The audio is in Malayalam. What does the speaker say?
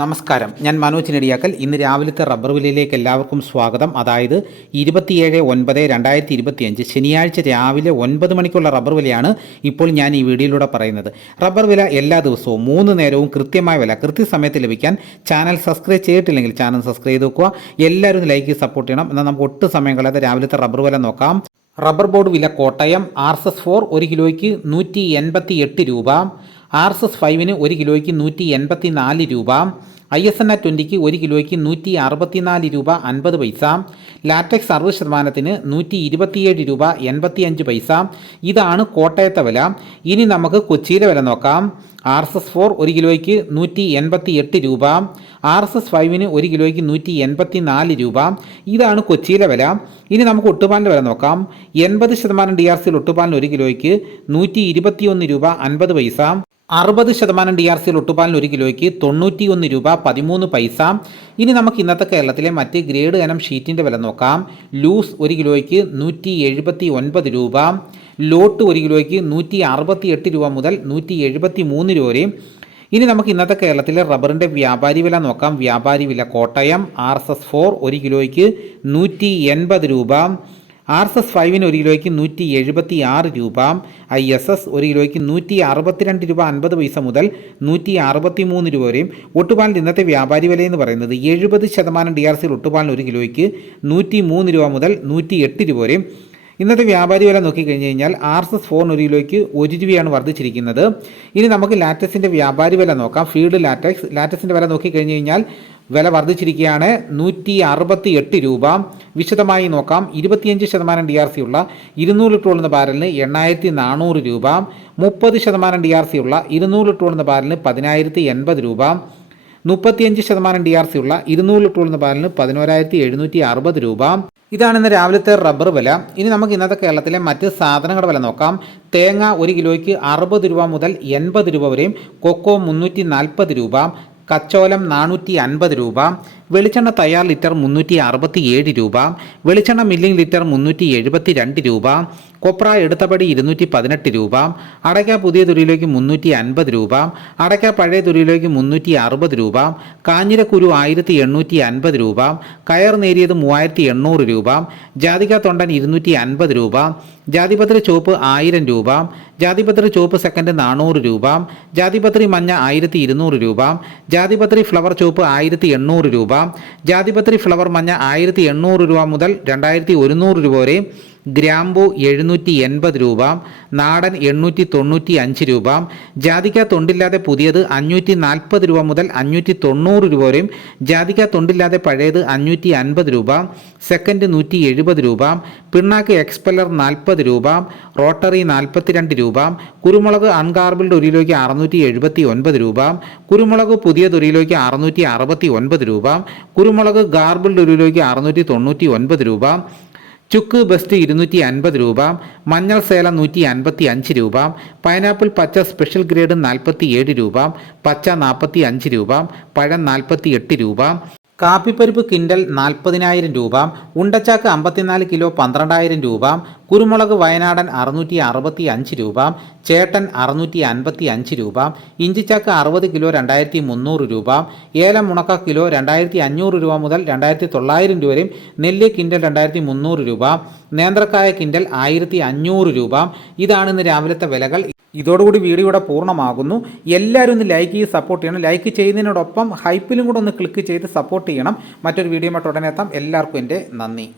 നമസ്കാരം. ഞാൻ മനോജ് നെടിയാക്കൽ. ഇന്ന് രാവിലത്തെ റബ്ബർ വിലയിലേക്ക് എല്ലാവർക്കും സ്വാഗതം. അതായത് ഇരുപത്തിയേഴ് ഒൻപത് രണ്ടായിരത്തി ഇരുപത്തിയഞ്ച് ശനിയാഴ്ച രാവിലെ ഒൻപത് മണിക്കുള്ള റബ്ബർ വിലയാണ് ഇപ്പോൾ ഞാൻ ഈ വീഡിയോയിലൂടെ പറയുന്നത്. റബ്ബർ വില എല്ലാ ദിവസവും മൂന്ന് നേരവും കൃത്യമായ വില കൃത്യസമയത്ത് ലഭിക്കാൻ ചാനൽ സബ്സ്ക്രൈബ് ചെയ്തിട്ടില്ലെങ്കിൽ ചാനൽ സബ്സ്ക്രൈബ് ചെയ്ത് വെക്കുക. എല്ലാവരും ലൈക്ക് സപ്പോർട്ട് ചെയ്യണം. എന്നാൽ നമുക്ക് ഒട്ടും സമയം കളയാതെ രാവിലത്തെ റബ്ബർ വില നോക്കാം. റബ്ബർ ബോർഡ് വില Kottayam R S S four ഒരു കിലോയ്ക്ക് നൂറ്റി എൺപത്തി എട്ട് രൂപ. ആർ എസ് എസ് ഫൈവിന് ഒരു കിലോയ്ക്ക് നൂറ്റി എൺപത്തി നാല് രൂപ ഐ എസ് എൻ ആ ട്വന്റിക്ക് ഒരു കിലോയ്ക്ക് നൂറ്റി അറുപത്തിനാല് രൂപ അൻപത് പൈസ ലാറ്റക്സ് അറുപത് ശതമാനത്തിന് നൂറ്റി ഇരുപത്തിയേഴ് രൂപ എൺപത്തിയഞ്ച് പൈസ. ഇതാണ് കോട്ടയത്തെ വില. ഇനി നമുക്ക് കൊച്ചിയിലെ വില നോക്കാം. ആർ എസ് എസ് ഫോർ ഒരു കിലോയ്ക്ക് നൂറ്റി എൺപത്തി എട്ട് രൂപ. ആർ എസ് എസ് ഫൈവിന് ഒരു കിലോയ്ക്ക് നൂറ്റി എൺപത്തി നാല് രൂപ. ഇതാണ് കൊച്ചിയിലെ വില. ഇനി നമുക്ക് ഒട്ടുപാലിന്റെ വില നോക്കാം. എൺപത് ശതമാനം ഡി ആർ സിയിൽ ഒട്ടുപാലിന് ഒരു കിലോയ്ക്ക് നൂറ്റി ഇരുപത്തിയൊന്ന് രൂപ അൻപത് പൈസ. അറുപത് ശതമാനം ഡി ആർ സിയിൽ ഒട്ടുപാലിന് ഒരു കിലോയ്ക്ക് തൊണ്ണൂറ്റിയൊന്ന് രൂപ പതിമൂന്ന് പൈസ. ഇനി നമുക്ക് ഇന്നത്തെ കേരളത്തിലെ മറ്റ് ഗ്രേഡ് ഇനം ഷീറ്റിന്റെ വില നോക്കാം. ലൂസ് ഒരു കിലോയ്ക്ക് നൂറ്റി എഴുപത്തി ഒൻപത് രൂപ. ലോട്ട് ഒരു കിലോയ്ക്ക് നൂറ്റി അറുപത്തി എട്ട് രൂപ മുതൽ നൂറ്റി എഴുപത്തി മൂന്ന് രൂപ വരെയും ഇനി നമുക്ക് ഇന്നത്തെ കേരളത്തിലെ റബ്ബറിന്റെ വ്യാപാരി വില നോക്കാം. വ്യാപാരി വില Kottayam. R S S four ഒരു കിലോയ്ക്ക് നൂറ്റി എൺപത് രൂപ. ആർ എസ് എസ് ഫൈവിന് ഒരു കിലോയ്ക്ക് നൂറ്റി എഴുപത്തി ആറ് രൂപ ഐ എസ് എസ് ഒരു കിലോയ്ക്ക് നൂറ്റി അറുപത്തിരണ്ട് രൂപ അൻപത് പൈസ മുതൽ നൂറ്റി അറുപത്തി മൂന്ന് രൂപ വരെയും ഒട്ടുപാലിന്റെ ഇന്നത്തെ വ്യാപാരി വില എന്ന് പറയുന്നത് എഴുപത് ശതമാനം ഡി ആർ സിയിൽ ഒട്ടുപാലിന് ഒരു കിലോയ്ക്ക് നൂറ്റി മൂന്ന് രൂപ മുതൽ നൂറ്റി എട്ട് രൂപ വരെയും ഇന്നത്തെ വ്യാപാരി വില നോക്കിക്കഴിഞ്ഞ് കഴിഞ്ഞാൽ ആർ എസ് എസ് ഫോറിന് ഒരു കിലോയ്ക്ക് ഒരു രൂപയാണ് വർദ്ധിച്ചിരിക്കുന്നത്. ഇനി നമുക്ക് ലാറ്റക്സിന്റെ വ്യാപാരി വില നോക്കാം. ഫീൽഡ് ലാറ്റക്സ് ലാറ്റക്സിന്റെ വില നോക്കിക്കഴിഞ്ഞ് കഴിഞ്ഞാൽ വില വർദ്ധിച്ചിരിക്കുകയാണ്. നൂറ്റി അറുപത്തി എട്ട് രൂപ. വിശദമായി നോക്കാം. ഇരുപത്തിയഞ്ച് ശതമാനം ഡി ആർ സി ഉള്ള ഇരുന്നൂറ് ലിറ്റർ ഉള്ള ബാരലിന് എണ്ണായിരത്തി നാനൂറ് രൂപ. മുപ്പത് ശതമാനം ഡി ആർ സി ഉള്ള ഇരുന്നൂറ് ലിറ്റർ ഉള്ള ബാരലിന് പതിനായിരത്തി എൺപത് രൂപ. മുപ്പത്തിയഞ്ച് ശതമാനം ഡി ആർ സി ഉള്ള ഇരുന്നൂറ് ലിറ്റർ ഉള്ള ബാരലിന് പതിനോരായിരത്തി എഴുന്നൂറ്റി അറുപത് രൂപ. ഇതാണ് ഇന്ന് രാവിലത്തെ റബ്ബർ വില. ഇനി നമുക്ക് ഇന്നത്തെ കേരളത്തിലെ മറ്റ് സാധനങ്ങളുടെ വില നോക്കാം. തേങ്ങ ഒരു കിലോയ്ക്ക് അറുപത് രൂപ മുതൽ എൺപത് രൂപ വരെയും കൊക്കോ മുന്നൂറ്റി നാൽപ്പത് രൂപ കച്ചോലം നാനൂറ്റി അൻപത് രൂപ വെളിച്ചെണ്ണ തയ്യാർ ലിറ്റർ മുന്നൂറ്റി അറുപത്തി ഏഴ് രൂപ വെളിച്ചെണ്ണ മില്ലിംഗ് ലിറ്റർ മുന്നൂറ്റി എഴുപത്തി രണ്ട് രൂപ കൊപ്ര എടുത്തപടി ഇരുന്നൂറ്റി പതിനെട്ട് രൂപ അടയ്ക്ക പുതിയ തുരിയിലേക്ക് മുന്നൂറ്റി അൻപത് രൂപ അടയ്ക്ക പഴയ തുരിയിലേക്ക് മുന്നൂറ്റി അറുപത് രൂപ കാഞ്ഞിരക്കുരു ആയിരത്തി എണ്ണൂറ്റി അൻപത് രൂപ കയർ നേരിയത് മൂവായിരത്തി എണ്ണൂറ് രൂപ ജാതിക തൊണ്ടൻ ഇരുന്നൂറ്റി അൻപത് രൂപ ജാതിപത്രി ചുവപ്പ് ആയിരം രൂപ ജാതിപത്രി ചുവപ്പ് സെക്കൻഡ് നാനൂറ് രൂപ ജാതിപത്രി മഞ്ഞ ആയിരത്തി ഇരുന്നൂറ് രൂപ ജാതിപത്രി ഫ്ലവർ ചുവപ്പ് ആയിരത്തി എണ്ണൂറ് രൂപ ജാതിപത്രി ഫ്ലവർ മഞ്ഞ ആയിരത്തി എണ്ണൂറ് രൂപ മുതൽ രണ്ടായിരത്തി ഒരുന്നൂറ് രൂപ വരെ ഗ്രാമ്പു എഴുന്നൂറ്റി എൺപത് രൂപ നാടൻ എണ്ണൂറ്റി തൊണ്ണൂറ്റി അഞ്ച് രൂപ ജാതിക്ക തൊണ്ടില്ലാതെ പുതിയത് അഞ്ഞൂറ്റി നാൽപ്പത് രൂപ മുതൽ അഞ്ഞൂറ്റി തൊണ്ണൂറ് രൂപ വരെയും ജാതിക്ക തൊണ്ടില്ലാതെ പഴയത് അഞ്ഞൂറ്റി അൻപത് രൂപ സെക്കൻഡ് നൂറ്റി എഴുപത് രൂപ പിണ്ണാക്ക് എക്സ്പെല്ലർ നാൽപ്പത് രൂപ റോട്ടറി നാൽപ്പത്തിരണ്ട് രൂപ കുരുമുളക് അൺകാർബിൾഡ് ഒരു കിലോയ്ക്ക് അറുന്നൂറ്റി എഴുപത്തി ഒൻപത് രൂപ കുരുമുളക് പുതിയത് ഒരു കിലോയ്ക്ക് അറുന്നൂറ്റി അറുപത്തി ഒൻപത് രൂപ കുരുമുളക് ഗാർബിൾഡ് ഒരു കിലോയ്ക്ക് അറുന്നൂറ്റി തൊണ്ണൂറ്റി ഒൻപത് രൂപ ചുക്ക് ബെസ്റ്റ് ഇരുന്നൂറ്റി അൻപത് രൂപ മഞ്ഞൾ സേല നൂറ്റി അൻപത്തി അഞ്ച് രൂപ പൈനാപ്പിൾ പച്ച സ്പെഷ്യൽ ഗ്രേഡ് നാൽപ്പത്തി ഏഴ് രൂപ പച്ച നാൽപ്പത്തി അഞ്ച് രൂപ പഴം നാൽപ്പത്തി എട്ട് രൂപ കാപ്പിപ്പരിപ്പ് കിൻഡൽ നാൽപ്പതിനായിരം രൂപ ഉണ്ടച്ചാക്ക് അമ്പത്തിനാല് കിലോ പന്ത്രണ്ടായിരം രൂപ കുരുമുളക് വയനാടൻ അറുന്നൂറ്റി അറുപത്തി അഞ്ച് രൂപ ചേട്ടൻ അറുന്നൂറ്റി അൻപത്തി അഞ്ച് രൂപ ഇഞ്ചിച്ചാക്ക് അറുപത് കിലോ രണ്ടായിരത്തി മുന്നൂറ് രൂപ ഏലം മുണക്ക കിലോ രണ്ടായിരത്തി അഞ്ഞൂറ് രൂപ മുതൽ രണ്ടായിരത്തി തൊള്ളായിരം രൂപ വരെയും നെല്ല് കിൻഡൽ രണ്ടായിരത്തി മുന്നൂറ് രൂപ നേന്ത്രക്കായ കിൻഡൽ ആയിരത്തി അഞ്ഞൂറ് രൂപ. ഇതാണ് ഇന്ന് രാവിലത്തെ വിലകൾ. ഇതോടുകൂടി വീഡിയോ ഇവിടെ പൂർണമാകുന്നു. എല്ലാവരും ഒന്ന് ലൈക്ക് ചെയ്ത് സപ്പോർട്ട് ചെയ്യണം. ലൈക്ക് ചെയ്യുന്നതിനോടൊപ്പം ഹൈപ്പിലും കൂടെ ഒന്ന് ക്ലിക്ക് ചെയ്ത് സപ്പോർട്ട് ചെയ്യണം. മറ്റൊരു വീഡിയോ ഉടനെ എത്താം. എല്ലാവർക്കും എന്റെ നന്ദി.